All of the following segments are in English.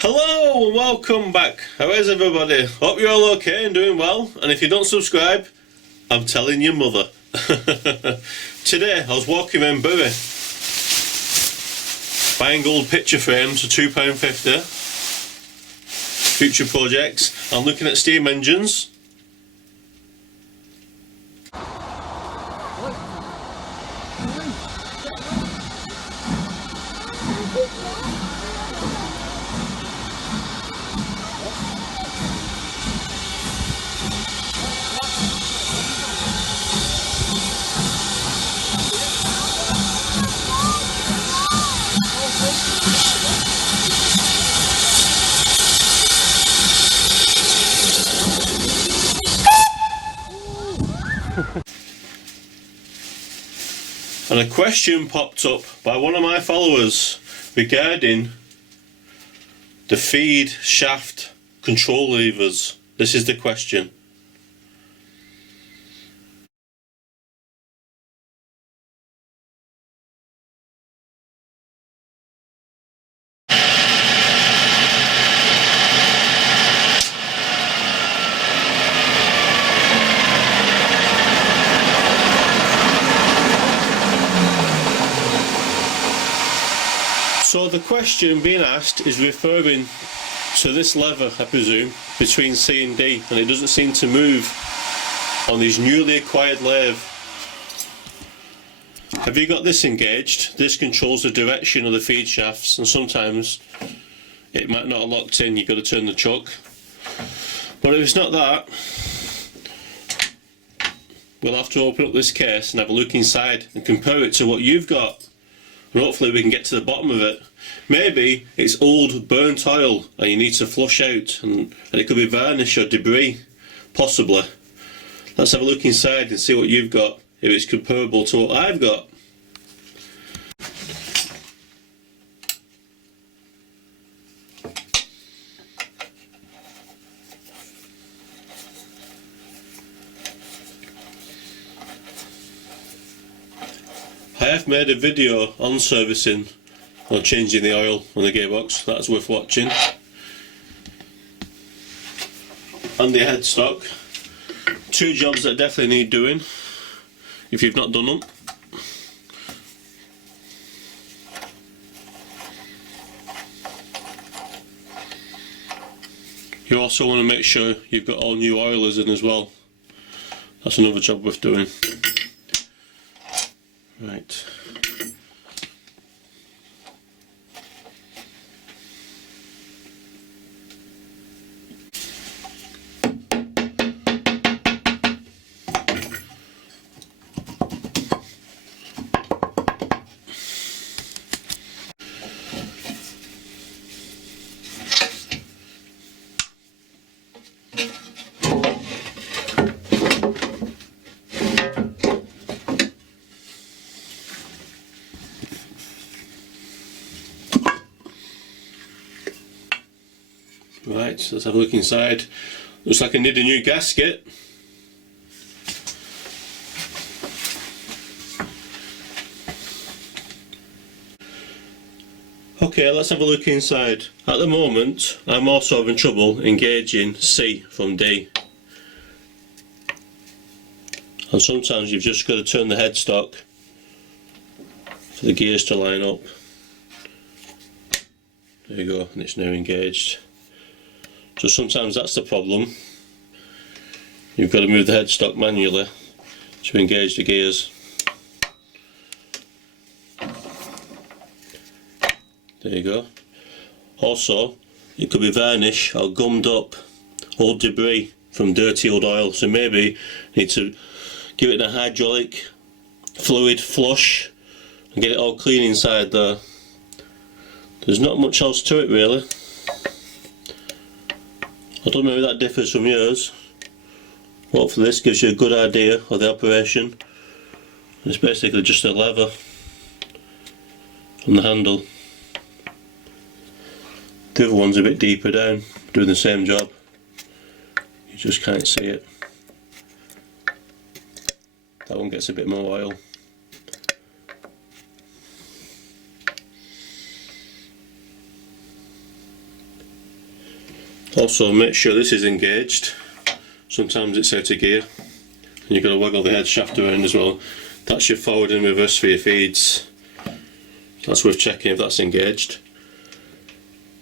Hello and welcome back. How is everybody? Hope you're all okay and doing well. And if you don't subscribe, I'm telling your mother. Today I was walking around Bury buying old picture frames for £2.50. Future projects. I'm looking at steam engines. And a question popped up by one of my followers regarding the feed shaft control levers. This is the question. So the question being asked is referring to this lever, I presume, between C and D, and it doesn't seem to move on these newly acquired lathe. Have you got this engaged? This controls the direction of the feed shafts, and sometimes it might not have locked in, you've got to turn the chuck. But if it's not that, we'll have to open up this case and have a look inside and compare it to what you've got. And hopefully we can get to the bottom of it. Maybe it's old burnt oil and you need to flush out, and it could be varnish or debris, possibly. Let's have a look inside and see what you've got, if it's comparable to what I've got. I have made a video on servicing or changing the oil on the gearbox. That's worth watching. And the headstock. Two jobs that definitely need doing if you've not done them. You also want to make sure you've got all new oilers in as well. That's another job worth doing. Right. Right, so let's have a look inside. Looks like I need a new gasket. Okay, let's have a look inside. At the moment, I'm also having trouble engaging C from D. And sometimes you've just got to turn the headstock for the gears to line up. There you go, and it's now engaged. So sometimes that's the problem. You've got to move the headstock manually to engage the gears. There you go. Also, it could be varnish or gummed up old debris from dirty old oil. So maybe you need to give it a hydraulic fluid flush and get it all clean inside there. There's not much else to it really. I don't know if that differs from yours. Hopefully this gives you a good idea of the operation. It's basically just a lever on the handle. The other one's a bit deeper down, doing the same job. You just can't see it. That one gets a bit more oil. Also make sure this is engaged. Sometimes it's out of gear and you've got to waggle the head shaft around as well. That's your forward and reverse for your feeds. That's worth checking if that's engaged.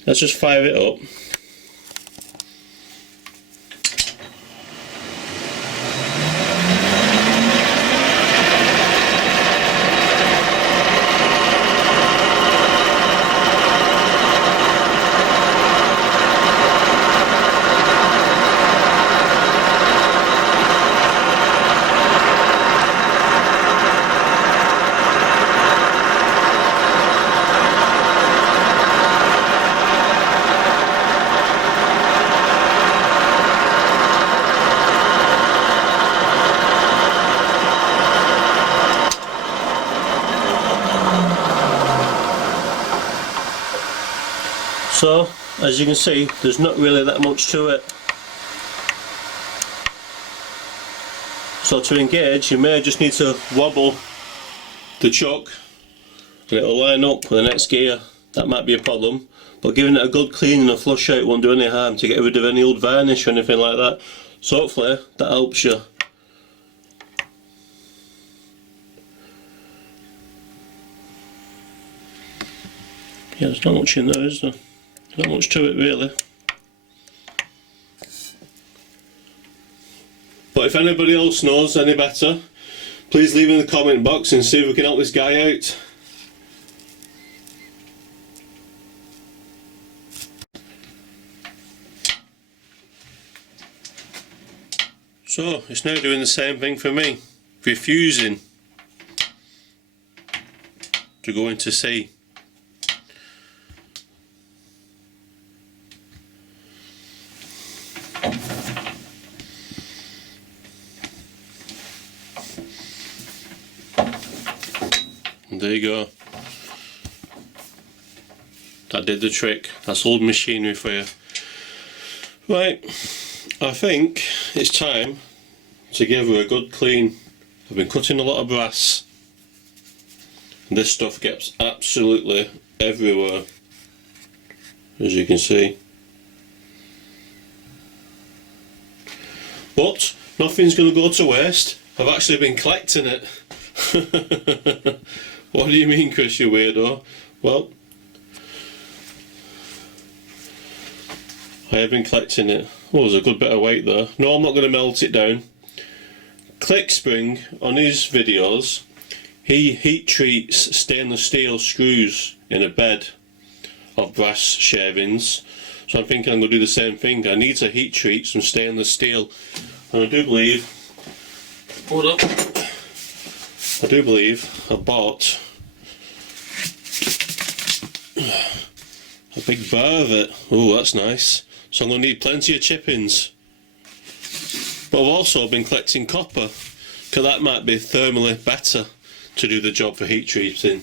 Let's just fire it up. So, as you can see, there's not really that much to it. So to engage, you may just need to wobble the chuck and it'll line up with the next gear. That might be a problem, but giving it a good clean and a flush out won't do any harm to get rid of any old varnish or anything like that. So hopefully that helps you. Yeah, there's not much in there, is there? Not much to it really. But if anybody else knows any better, please leave in the comment box and see if we can help this guy out. So it's now doing the same thing for me, refusing to go into C. And there you go. That did the trick. That's old machinery for you. Right, I think it's time to give her a good clean. I've been cutting a lot of brass and this stuff gets absolutely everywhere, as you can see. But nothing's going to go to waste. I've actually been collecting it. What do you mean, Chris, you weirdo? Well, I have been collecting it. Oh, there's a good bit of weight there. No, I'm not going to melt it down. Clickspring, on his videos, he heat treats stainless steel screws in a bed of brass shavings. So I'm thinking I'm going to do the same thing. I need to heat treat some stainless steel. And I do believe, hold up, I do believe I bought a big bar of it. Oh, that's nice. So I'm going to need plenty of chippings. But I've also been collecting copper, because that might be thermally better to do the job for heat treating.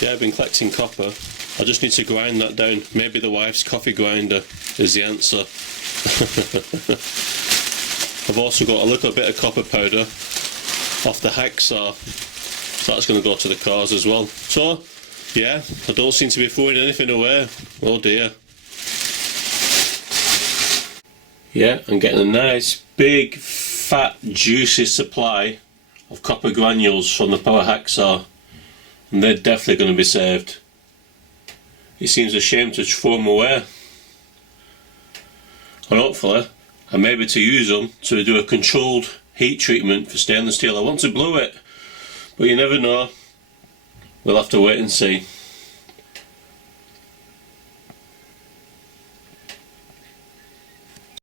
Yeah, I've been collecting copper. I just need to grind that down. Maybe the wife's coffee grinder is the answer. I've also got a little bit of copper powder off the hacksaw, so that's going to go to the cars as well. So, yeah, I don't seem to be throwing anything away. Oh dear. Yeah, I'm getting a nice, big, fat, juicy supply of copper granules from the power hacksaw, and they're definitely going to be saved. It seems a shame to throw them away. And hopefully I'm able to use them to do a controlled heat treatment for stainless steel. I want to blow it, but you never know. We'll have to wait and see.